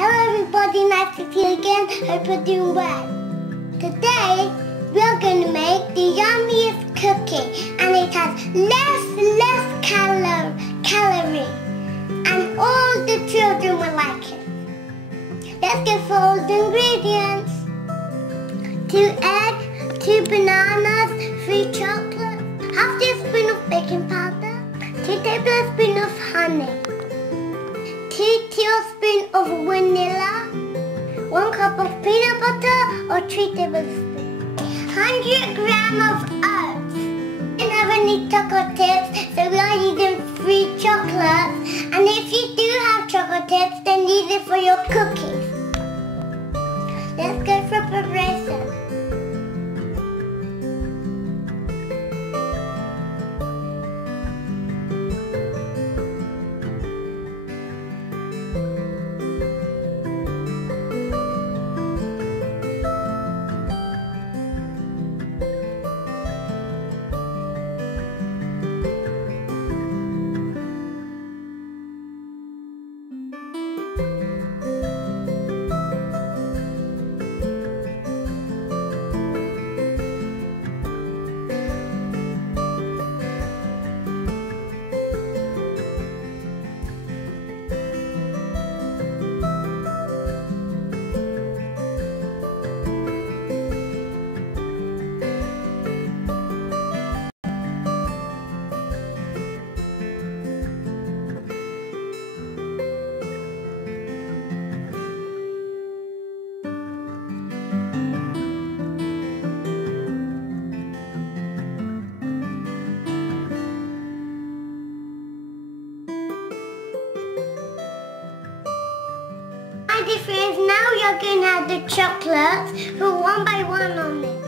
Hello everybody, nice to see you again. Hope you're doing well. Today we are going to make the yummiest cookie, and it has less calorie, and all the children will like it. Let's go for all the ingredients. 2 eggs, 2 bananas, 3 chocolates, half teaspoon of baking powder, 2 tablespoons of honey, 2 tablespoons of vanilla, 1 cup of peanut butter or 3 tablespoons, 100 grams of oats. We don't have any chocolate chips, so we are using 3 chocolates. And if you do have chocolate chips, then use it for your cookies. Let's go for preparation. My friends, now you're going to add the chocolates, put one by one on it.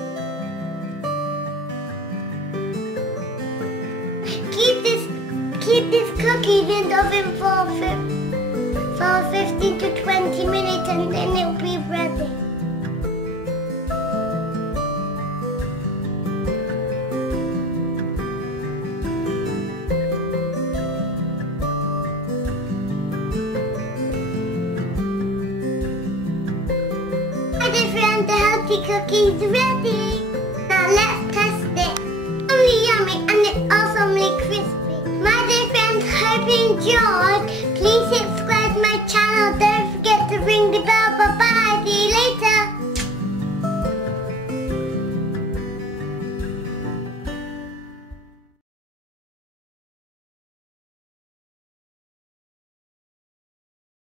Keep this cookies in the oven for 15 to 20 minutes, and then it'll be ready. The healthy cookie is ready. Now let's test it. Really yummy, and it's awesomely crispy. My dear friends, hope you enjoyed. Please hit